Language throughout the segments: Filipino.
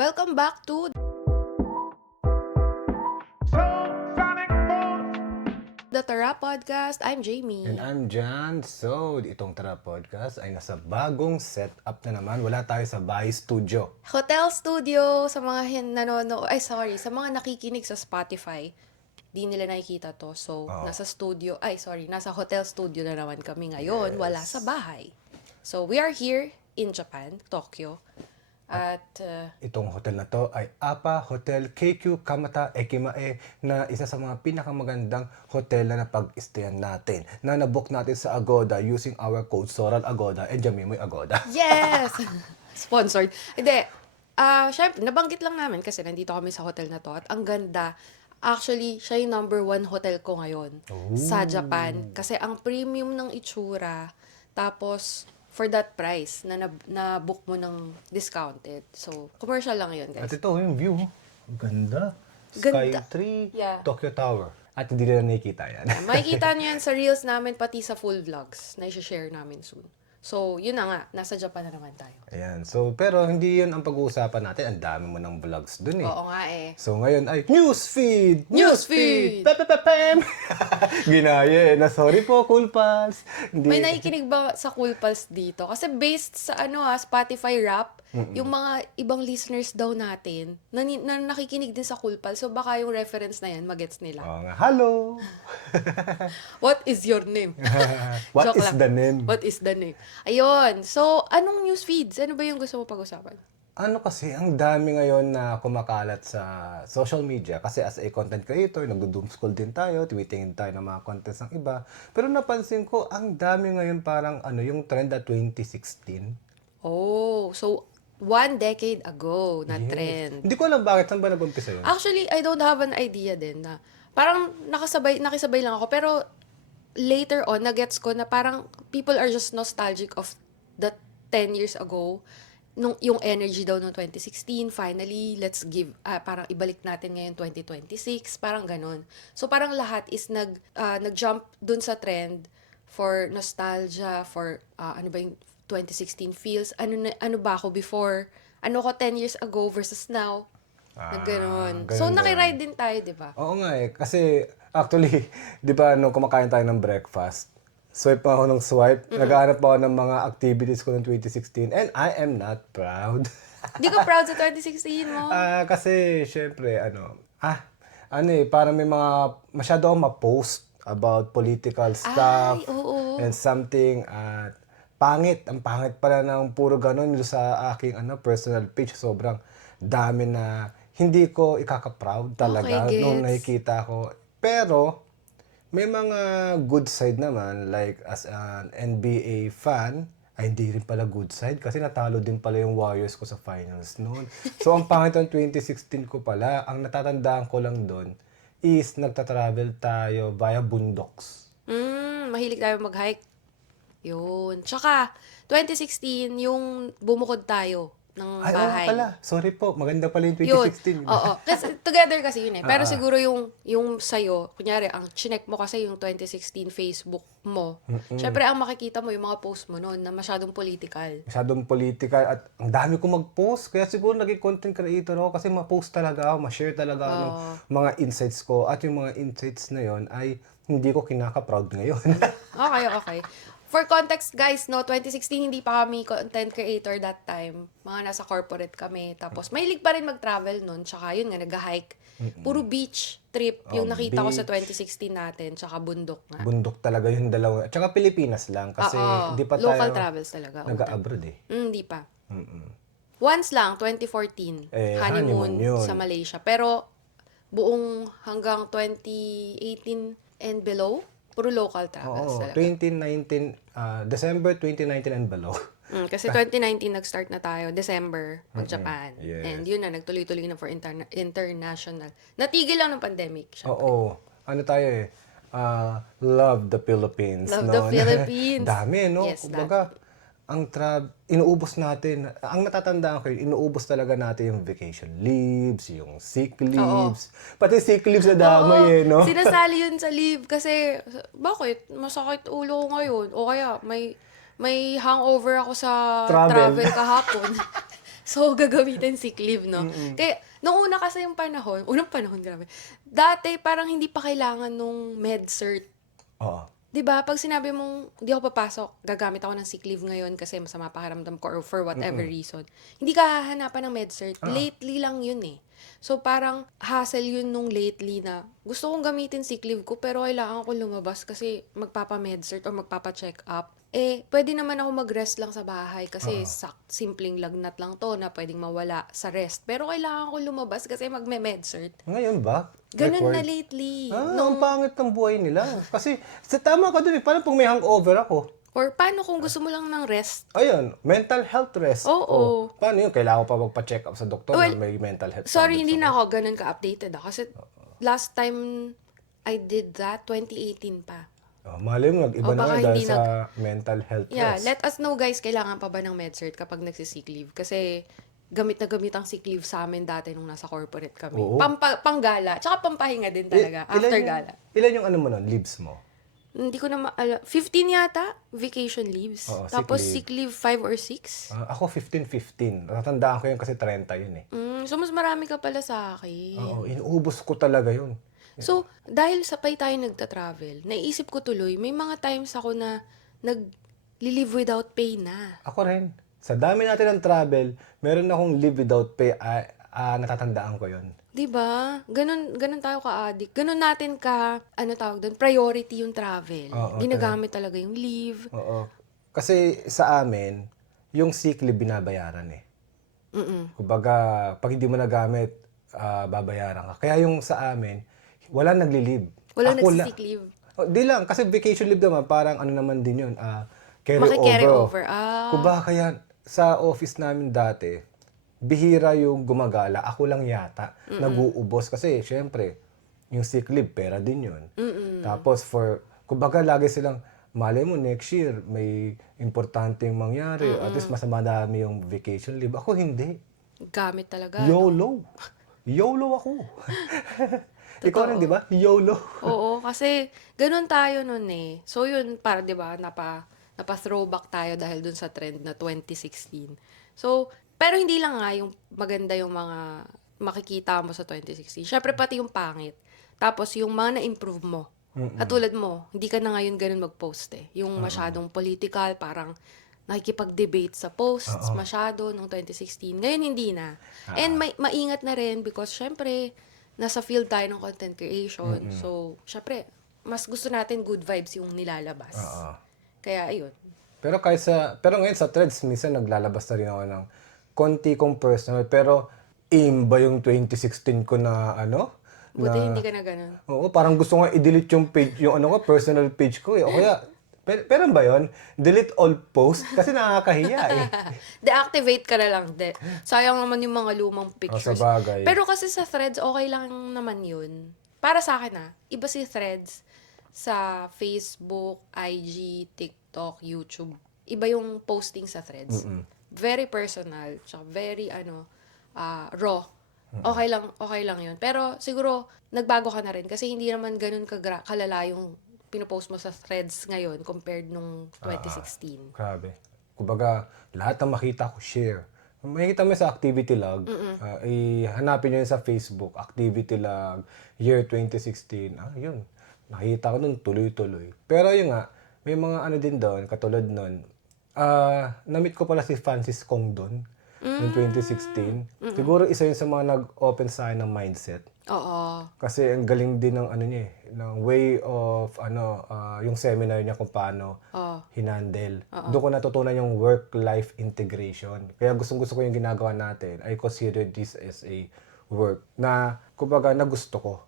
Welcome back to the Tara Podcast. I'm Jamie. And I'm John. So, itong Tara Podcast ay nasa bagong setup na naman. Wala tayo sa bahay studio. Hotel studio sa mga sa mga nakikinig sa Spotify. Di nila nakikita to. So, nasa hotel studio na naman kami ngayon. Yes. Wala sa bahay. So, we are here in Japan, Tokyo. At Itong hotel na to ay APA Hotel Keikyu Kamata Ekimae na isa sa mga pinakamagandang hotel na napag-stayan natin. Na nabook natin sa Agoda using our code Soral Agoda and Jamimoy Agoda. yes! Sponsored. Hindi. Syempre, nabanggit lang namin kasi nandito kami sa hotel na to. At ang ganda, actually, siya yung number 1 hotel ko ngayon sa Japan. Kasi ang premium ng itsura, tapos for that price na book mo ng discounted. So, commercial lang yun, At guys. ito yung view. Ang ganda. Ganda. Sky 3, Yeah. Tokyo Tower. At hindi nila nakikita yan. Makikita niyo yan sa reels namin, pati sa full vlogs na i-share namin soon. So, yun na nga. Nasa Japan na naman tayo. Ayan. So, pero hindi yun ang pag-uusapan natin. Ang dami mo ng vlogs dun eh. Oo nga eh. So ngayon ay newsfeed! Newsfeed! Pepepepem! Ginaya eh. Na sorry po, Cool Pals. Hindi. May nakikinig ba sa Cool Pals dito? Kasi based sa Spotify Rap, yung mga ibang listeners daw natin na nakikinig din sa Cool Pals. So baka yung reference na yan, magets nila. Oo nga. Hello! What is your name? What Joke is lang. the name? What is the name? Ayun. So, anong news feeds? Ano ba yung gusto mo pag-usapan? Ano kasi, ang dami ngayon na kumakalat sa social media. Kasi as a content creator, nagdo-doomscroll din tayo, tweetingin tayo ng mga contents ng iba. Pero napansin ko, ang dami ngayon parang yung trend at 2016. Oh, so 1 decade ago na Yes. trend. Hindi ko alam bakit. Saan ba nag-umpisa yun? Actually, I don't have an idea din na parang nakisabay lang ako. Pero later on, nagets ko na parang people are just nostalgic of the 10 years ago. Yung energy daw noong 2016, finally, let's give, parang ibalik natin ngayon 2026, parang ganun. So parang lahat is nag-jump dun sa trend for nostalgia, for ano ba yung 2016 feels, ano ba ako before, ano ko 10 years ago versus now, na ganun. ganun So ba nakiride din tayo, di ba? Oo nga eh. Kasi, actually, di ba, nung kumakain tayo ng breakfast, swipe pa ako ng swipe, naghahanap ako ng mga activities ko ng 2016, and I am not proud. Di ko proud sa 2016 mo. Kasi, syempre, parang may mga, masyado akong ma-post about political stuff, oo. and something, at ang pangit pala ng puro ganun yung sa aking personal page. Sobrang dami na hindi ko ikaka-proud talaga Okay, nung gets. nakikita ko. Pero, may mga good side naman, like as an NBA fan, ay hindi rin pala good side kasi natalo din pala yung Warriors ko sa finals noon. So, ang pangit ng 2016 ko pala, ang natatandaan ko lang doon is nagta-travel tayo via bundoks. Mahilig tayo mag-hike. Yun. Tsaka, 2016, yung bumukod tayo ng Ay, oo bahay. pala. Sorry po. Maganda pala yung Yun. 2016. Oo. Kasi, together kasi yun eh. Pero siguro yung sa'yo, kunyari, ang chinek mo kasi yung 2016 Facebook mo. Syempre, ang makikita mo yung mga post mo noon na masyadong political. Masyadong political at ang dami ko mag-post. Kaya siguro naging content creator ako kasi ma-post talaga ako, ma-share talaga ako ng mga insights ko. At yung mga insights na yon ay hindi ko kinaka-proud ngayon. Okay. For context, guys, 2016, hindi pa kami content creator that time. Mga nasa corporate kami. Tapos, mahilig pa rin mag-travel nun. Tsaka, yun nga, nag-hike. Puro beach trip yung nakita ko sa 2016 natin. Tsaka bundok nga. Bundok talaga yung dalawa. At saka Pilipinas lang kasi hindi pa tayo Local travels talaga. nag-abroad eh. Hindi pa. Once lang, 2014. Honeymoon yun. Sa Malaysia. Pero, buong hanggang 2018 and below, puro local travels Oo, talaga. 2019, December 2019 and below. Kasi 2019 nag-start na tayo, December, mag-Japan. Yes. And yun na, nagtuloy-tuloy na for international. Natigil lang ng pandemic. Oo. Ano tayo eh? Love the Philippines. Love the Philippines. Dami, no? Yes, Kumbaga, inuubos natin. Ang natatandaan ko, inuubos talaga natin yung vacation leaves, yung sick leaves. Pati sick leaves na damay eh, no? Sinasali yun sa leave kasi, bakit? Masakit ulo ko ngayon. O kaya, may hangover ako sa Travel. travel kahapon. So, gagamitin sick leave, no? Kaya, nung una kasi yung panahon, unang panahon, grabe. Dati, parang hindi pa kailangan nung med-cert. Oo. 'Di ba, pag sinabi mong, "Hindi ako papasok, gagamit ako ng sick leave ngayon kasi masama pakiramdam ko or for whatever reason." Hindi ka hahanapan ng med-cert. Oo. Lately lang yun eh. So, parang hassle yun nung lately na gusto kong gamitin sick leave ko pero kailangan ko lumabas kasi magpapa-med-cert or magpapa-check up. Eh, pwede naman ako mag-rest lang sa bahay kasi Oo. simpleng lagnat lang to na pwedeng mawala sa rest. Pero kailangan ko lumabas kasi magme-med-cert. Ngayon ba? Ganun na Required? lately. Ang pangit ng buhay nila. Kasi, tama ka dun eh. Parang pag may hangover ako, Or paano kung gusto mo lang ng rest? ayun, mental health rest. Oo. Paano yun? Kailangan ko pa magpa-check up sa doktor Well, na may mental health Sorry, problems hindi ako. na ako ganun ka-updated kasi last time I did that, 2018 pa. Malay mo, nag-iba na baka nga dahil hindi sa mental health Yeah, rest. let us know guys, kailangan pa ba ng med-cert kapag nagsisick leave? Kasi gamit na gamit ang sick leave sa amin dati nung nasa corporate kami. Oo. Panggala, tsaka pampahinga din talaga after gala. Ilan yung ano mo nun, leaves mo? Hindi ko na maala. 15 yata, vacation leaves. Oo, sick Tapos leave. sick leave 5 or 6. Ako 15-15. Natatandaan ko yun kasi 30 yun eh. So mas marami ka pala sa akin. Oo, inuubos ko talaga yun. So, dahil sabay tayo nagta-travel, naisip ko tuloy, may mga times ako na nag-live without pay na. Ako rin. Sa dami natin ng travel, meron akong leave without pay. Natatandaan ko yun. 'Di ba? Ganun tayo ka-addict. Ganun natin ano tawag doon, priority yung travel. Oo, Ginagamit talaga yung leave. Oo. Kasi sa amin, yung sick leave binabayaran eh. Kumbaga, pag hindi mo nagamit, babayaran ka. Kaya yung sa amin, wala nagli-leave. Walang Ako nagsisick leave. Di lang, kasi vacation leave naman, parang ano naman din yun, carry Maki-carry over. over. Kumbaga kaya sa office namin dati, bihira yung gumagala. Ako lang yata, nag-uubos. Kasi syempre, yung sick leave, pera din yun. Tapos kumbaga lagi silang, malay mo next year, may importanteng mangyari. At least mas madami yung vacation leave. Ako hindi. Gamit talaga. YOLO. YOLO ako. Ikaw rin, di ba? YOLO. Oo, kasi ganun tayo nun eh. So yun, para 'di ba, napa-throwback tayo dahil dun sa trend na 2016. So, pero hindi lang nga yung maganda yung mga makikita mo sa 2016. Syempre pati yung pangit. Tapos yung mga na-improve mo. Katulad mo, hindi ka na ngayon ganun mag-post eh. Yung masyadong political, parang nakikipag-debate sa posts masyado nung 2016. Ngayon hindi na. And maingat na rin because syempre, nasa field tayo ng content creation. So, syempre, mas gusto natin good vibes yung nilalabas. Kaya, ayun. Pero ngayon sa threads, minsan naglalabas na rin ako ng konti kong personal. Pero, ba yung 2016 ko na Buti hindi ka na ganun. Oo, parang gusto nga i-delete yung page, yung personal page ko eh. O kaya, pero ba yun? Delete all post? Kasi nakakahiya eh. Deactivate ka na lang. Sayang naman yung mga lumang pictures. sabagay. Pero kasi sa threads, okay lang naman yun. Para sa akin iba si threads sa Facebook, IG, TikTok, YouTube. Iba yung posting sa threads. Very personal, tsaka very raw. Okay lang yun. Pero siguro, nagbago ka na rin kasi hindi naman ganun kalala yung pinopost mo sa threads ngayon compared nung 2016. Grabe. Kumbaga, lahat ng makita ko, share. Makikita mo sa activity log, hanapin nyo yun sa Facebook, activity log, year 2016. Yun. Nakita ko nun, tuloy-tuloy. Pero yun nga, may mga din doon, katulad nun, na-meet ko pala si Francis Kong doon, noong 2016. Siguro isa yun sa mga nag-open sa akin ng mindset. Oo. Kasi ang galing din ng niya ng way of yung seminar niya kung paano hinandle. Doon ko natutunan yung work-life integration. Kaya gustong-gusto ko yung ginagawa natin. I consider this as a work na kumbaga na gusto ko.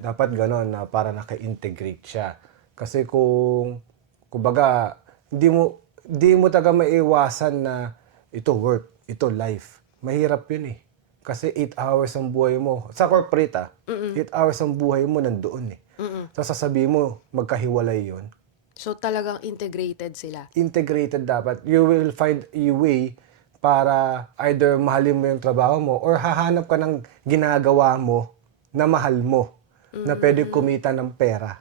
Dapat gano'n na para naka-integrate siya. Kasi kumbaga hindi mo taga maiwasan na ito work, ito life. Mahirap yun eh. Kasi 8 hours ang buhay mo. Sa corporate 8 hours ang buhay mo nandoon eh. So sasabihin mo, magkahiwalay yun. So talagang integrated sila. Integrated dapat. You will find a way para either mahalin mo yung trabaho mo or hahanap ka ng ginagawa mo na mahal mo na pwede kumita ng pera.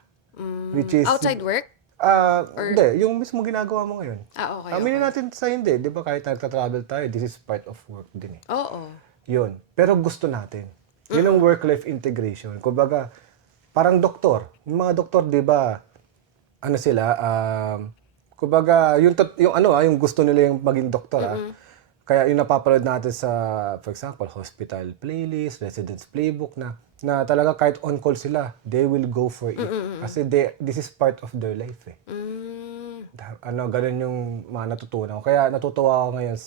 Which is Outside work? Hindi. Yung mismo ginagawa mo ngayon. Okay, Aminin okay. natin sa hindi. Di ba kahit nagta-travel tayo, this is part of work din eh. Oo. Yun. Pero gusto natin. Yun ang work-life integration. Kumbaga, parang doktor. Yung mga doktor, di ba, ano sila, kumbaga, yung gusto nila yung maging doktor, Kaya yung napapanood natin sa, for example, hospital playlist, residence playbook na talaga kahit on-call sila, they will go for it. Kasi this is part of their life eh. Mm. Ganun yung mga natutunan ko. Kaya natutuwa ako ngayon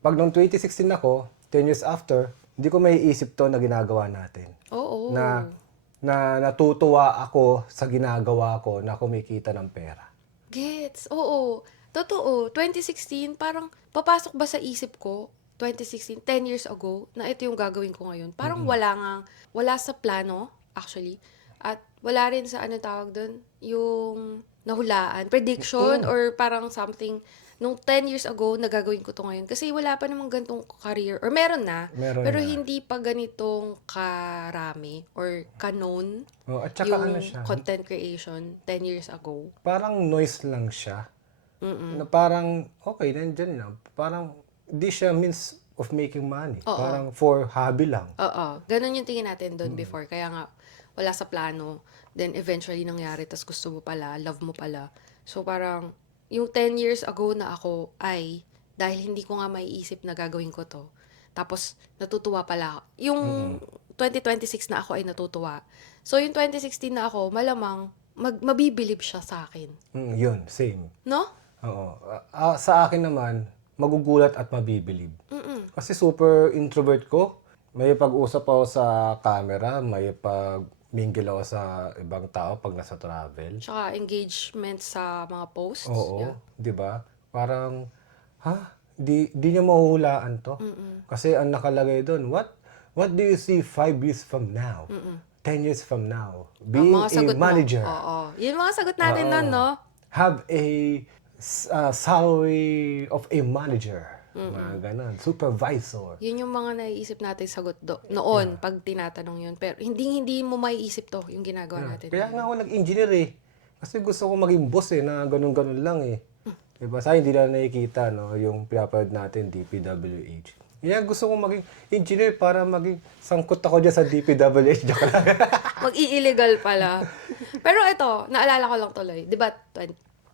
pag noong 2016 ako, 10 years after, hindi ko maiisip to na ginagawa natin. Oo. Na natutuwa ako sa ginagawa ko na kumikita ng pera. Gets. Oo. Totoo. 2016, parang papasok ba sa isip ko, 2016, 10 years ago, na ito yung gagawin ko ngayon. Parang wala sa plano, actually. At wala rin sa, tawag doon, yung nahulaan, prediction, or parang something, nung 10 years ago, nagagawin ko to ngayon. Kasi wala pa namang ganitong career, or meron na, Meron pero na. hindi pa ganitong karami, or ka-known, Oh, at saka yung siya, content creation 10 years ago. parang noise lang siya. Na parang, okay, nandyan lang. Parang, di siya means of making money. Parang for hobby lang. Oo. Ganun yung tingin natin doon before. Kaya nga, wala sa plano. Then, eventually, nangyari. Tas gusto mo pala. Love mo pala. So, parang, yung 10 years ago na ako ay, dahil hindi ko nga maiisip na gagawin ko to. Tapos, natutuwa pala ako. Yung 2026 na ako ay natutuwa. So, yung 2016 na ako, malamang, mabibilib siya sa akin. Yun, same. No? Oo. Sa akin naman, magugulat at mabibilib. Kasi super introvert ko. May pag-usap ako sa camera, may pag-mingle ako sa ibang tao pag nasa travel. Tsaka engagement sa mga posts. Oo, Yeah. 'di ba? Parang di niya mahuhulaan 'to. Kasi ang nakalagay doon, what do you see 5 years from now? 10 years from now? Being Mga a sagot manager. mo. Oo. Yun mga sagot natin nun, no? Have a salary of a manager. Mga ganun. Supervisor. Yun yung mga naiisip natin sagot noon pag tinatanong yun. Pero hindi mo maiisip to, yung ginagawa natin. Kaya nga ako nag-engineer eh. Kasi gusto ko maging boss eh, na ganun-ganun lang eh. Diba? Sa hindi na nakikita, no, yung pinapanood natin, DPWH. Kaya gusto ko maging engineer para maging sangkot ako dyan sa DPWH. Joke lang. Mag-i-illegal pala. Pero ito, naalala ko lang tuloy. Di ba,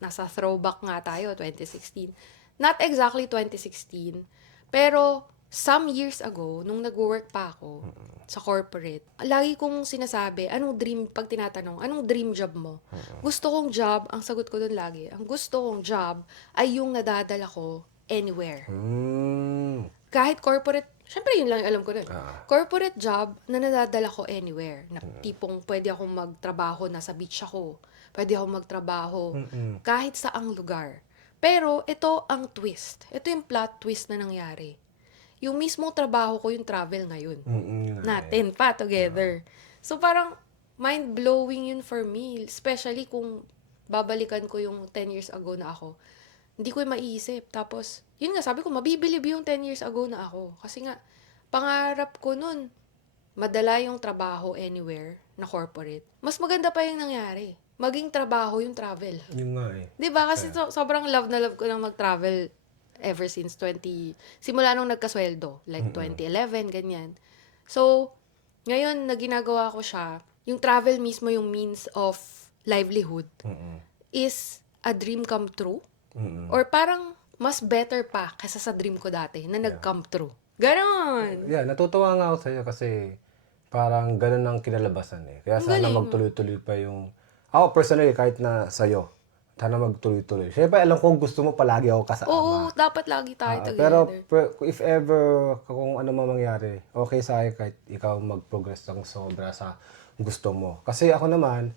nasa throwback nga tayo, 2016. Not exactly 2016, pero some years ago, nung nag-work pa ako sa corporate, lagi kong sinasabi, pag tinatanong, anong dream job mo? Gusto kong job, ang sagot ko doon lagi, ang gusto kong job ay yung nadadala ko anywhere. Kahit corporate, syempre yun lang yung alam ko nun. Corporate job na nadadala ko anywhere. Na tipong pwede akong magtrabaho, nasa beach ako. Pwede akong magtrabaho kahit saang lugar. Pero ito ang twist. Ito yung plot twist na nangyari. Yung mismong trabaho ko, yung travel ngayon. Natin pa together. So parang mind-blowing yun for me. Especially kung babalikan ko yung 10 years ago na ako. Hindi ko yung maiisip. Tapos, yun nga, sabi ko, mabibilib yung 10 years ago na ako. Kasi nga, pangarap ko nun, madala yung trabaho anywhere na corporate. Mas maganda pa yung nangyari. Maging trabaho yung travel. Yun nga eh. Diba? Kasi sobrang love na love ko nang mag-travel ever since simula nung nagkasweldo. Like 2011, ganyan. So, ngayon, na ginagawa ko siya, yung travel mismo yung means of livelihood is a dream come true. Or parang mas better pa kaysa sa dream ko dati na nag-come true. Ganon! Yeah, natutuwa nga ako sa'yo kasi parang ganun ang kinalabasan eh. Kaya sana magtuloy-tuloy pa yung... Ako personally, kahit na sa'yo, sana magtuloy-tuloy. Siyempre, alam ko gusto mo palagi ako kasama. Oo, dapat lagi tayo Pero together. if ever, kung ano man mangyari, okay sa akin kahit ikaw mag-progress ng sobra sa gusto mo. Kasi ako naman,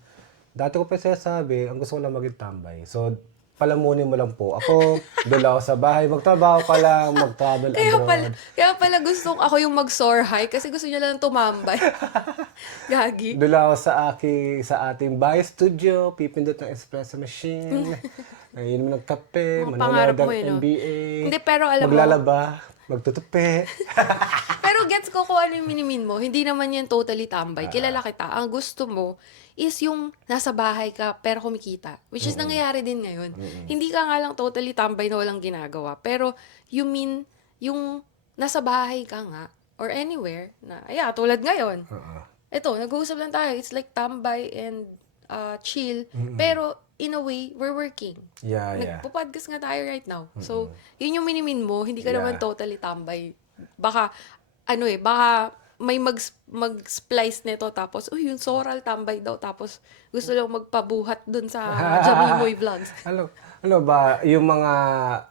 dati ko pa sinasabi, ang gusto ko lang maging tambay. So, palamunin mo lang po. Ako, doon ako sa bahay, magtrabaho ka lang, mag-travel abroad. Kaya pala gustong ako yung mag-soar high kasi gusto niya lang tumambay. Gagi. Doon ako sa ating bahay studio, pipindot ng espresso machine, naiinom ng kape, Mga pangarap manonood mo ng yun, no? NBA, Hindi, pero alam mo, maglalaba, magtutupi. pero Pero gets ko kung ano yung minimin mo. Hindi naman yan totally tambay. Kilala kita. Ang gusto mo is yung nasa bahay ka pero kumikita. Which is nangyayari din ngayon. Hindi ka nga lang totally tambay na walang ginagawa. Pero you mean yung nasa bahay ka nga or anywhere na, tulad ngayon. Ito, nag-uusap lang tayo. It's like tambay and chill. Pero in a way, we're working. Yeah. Nagpo-podcast nga tayo right now. So, yun yung minimin mo. Hindi ka naman Yeah. totally tambay. Baka, baka may mag-splice nito tapos, yung Soral tambay daw. Tapos, gusto lang magpabuhat dun sa Jamimoy Vlogs. Ano ba, yung mga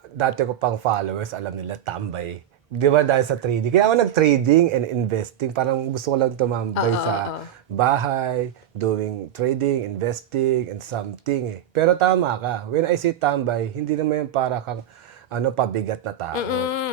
dati ko pang followers, alam nila, tambay. Di ba dahil sa trading? Kaya ako nag-trading and investing. Parang gusto ko lang tumambay sa bahay, doing trading, investing, and something eh. Pero tama ka. When I say tambay, hindi naman yung para kang pabigat na tao.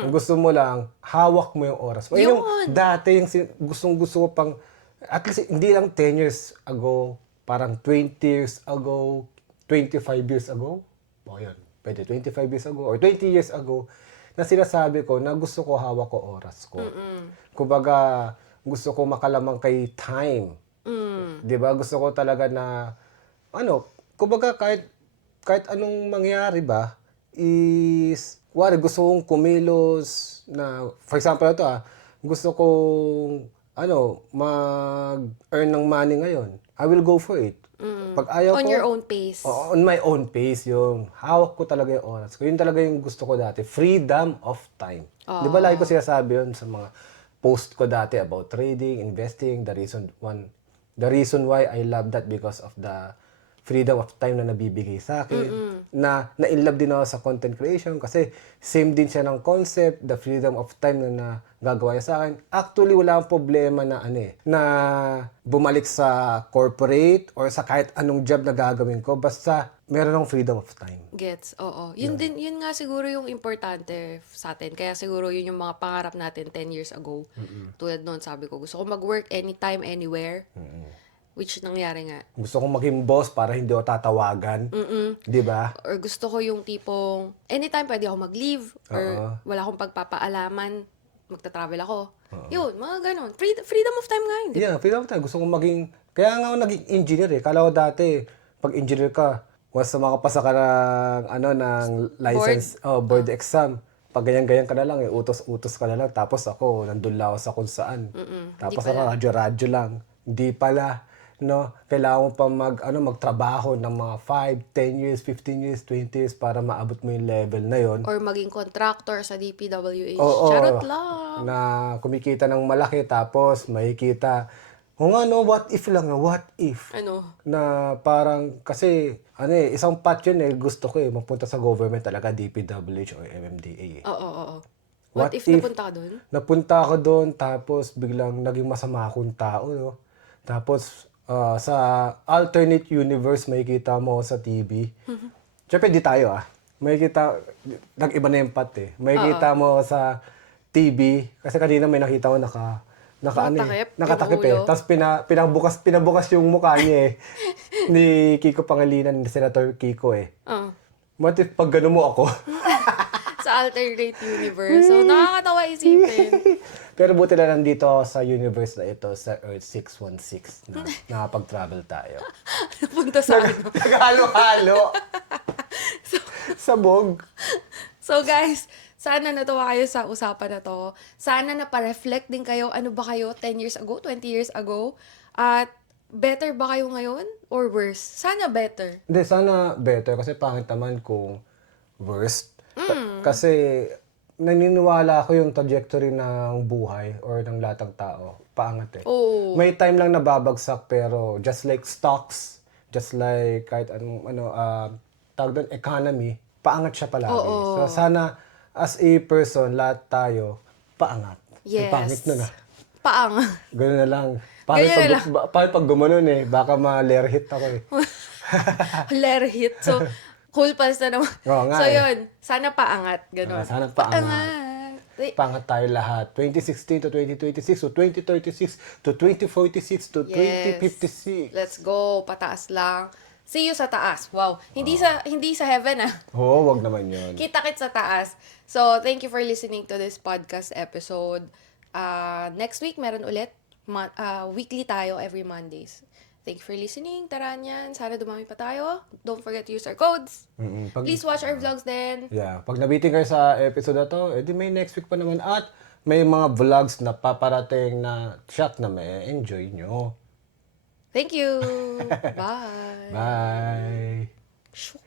Kung gusto mo lang, hawak mo yung oras mo. Yung dati, yung gustong-gusto ko pang, at least hindi lang 10 years ago, parang 20 years ago, 25 years ago. O yun, pwede 25 years ago or 20 years ago, na sinasabi ko na gusto ko hawak ko oras ko. Kumbaga, gusto ko makalamang kay time. 'Di ba? Gusto ko talaga na kumbaga kahit anong mangyari ba is gusto kong kumilos na for example ito gusto kong mag-earn ng money ngayon. I will go for it. Pag ayaw On ko, your own pace. on my own pace, yung hawak ko talaga yung oras ko. Yun talaga yung gusto ko dati. Freedom of time. Di ba lagi ko sinasabi yun sa mga post ko dati about trading, investing, the reason why I love that because of the freedom of time na nabibigay sa akin. Na in-love din ako sa content creation kasi same din siya ng concept, the freedom of time na gagawa niya sa akin. Actually, wala akong problema na na bumalik sa corporate or sa kahit anong job na gagawin ko basta meron akong freedom of time. Gets, oo. Yun nga siguro yung importante sa atin. Kaya siguro yun yung mga pangarap natin 10 years ago. Tulad noon, sabi ko, gusto ko mag-work anytime, anywhere. Which nangyari nga. Gusto kong maging boss para hindi ako tatawagan. Di ba? Or gusto ko yung tipong, anytime pwede ako mag-leave. Or wala akong pagpapaalaman. Magta-travel ako. Yun, mga ganon. Freedom of time nga yun. Yeah, freedom of time. Gusto kong maging, kaya nga ako naging engineer eh. Kala ko dati, pag engineer ka, once na makapasa ka ng license, board exam, pag ganyan-ganyan ka na lang, utos-utos ka na lang. Tapos ako, nandun lang ako sa kung saan. Tapos ako, radyo-radyo lang. Hindi pala. Kailangan mo pa magtrabaho ng mga 5, 10 years, 15 years, 20 years para maabot mo yung level na yon. Or maging contractor sa DPWH. Oo, Charot lang. na kumikita ng malaki tapos makikita. What if lang, what if? Na parang, kasi, isang path yun gusto ko mapunta sa government talaga, DPWH or MMDA. Oo. What if napunta ka doon? Napunta ako doon, tapos biglang naging masama akong tao, Tapos, sa alternate universe, makikita mo sa TV. Siyempre, di tayo, Makikita, nag-iba na yung path, Makikita mo sa TV, kasi kanina may nakita ko nakatakip Tapos pinabukas yung mukha niya ni Kiko Pangilinan, ni Senator Kiko What if pag gano'n mo ako? Sa alternate universe. So, nakakatawa isipin. Pero buti na nandito ako sa universe na ito, sa Earth 616, na nakapag-travel tayo. Napunta sa Naghalo-halo. Sabog. So, guys, sana natuwa kayo sa usapan na to. Sana napareflect din kayo. Ano ba kayo 10 years ago, 20 years ago? At better ba kayo ngayon or worse? Sana better. Hindi, sana better. Kasi pangit naman kung worst. Kasi naniniwala ako yung trajectory ng buhay or ng lahat ng tao. Paangat Oo. May time lang nababagsak pero just like stocks, just like kahit tawag doon, economy, paangat siya palagi. So sana as a person, lahat tayo, paangat. Yes. Pangit na na. Paangat. Gano'n na lang. Pangit pag gumanon baka ma-lerhit ako Lerhit. So, cool pals na naman. Oo nga So, yun. Sana paangat. Ganon. Sana paangat. Pangat tayo lahat. 2016 to 2026 to 2036 to 2046 to 2056. Let's go. Pataas lang. See you sa taas. Wow. Hindi sa heaven Oo, wag naman yun. Kita-kit sa taas. So, thank you for listening to this podcast episode. Next week, meron ulit. Weekly tayo every Mondays. Thank you for listening, Taranyan. Sana dumami pa tayo. Don't forget to use our codes. Please watch our vlogs din. Yeah, pag nabitin kayo sa episode na to, edi may next week pa naman at may mga vlogs na paparating na shot na may enjoy nyo. Thank you. Bye. Bye! Shoo.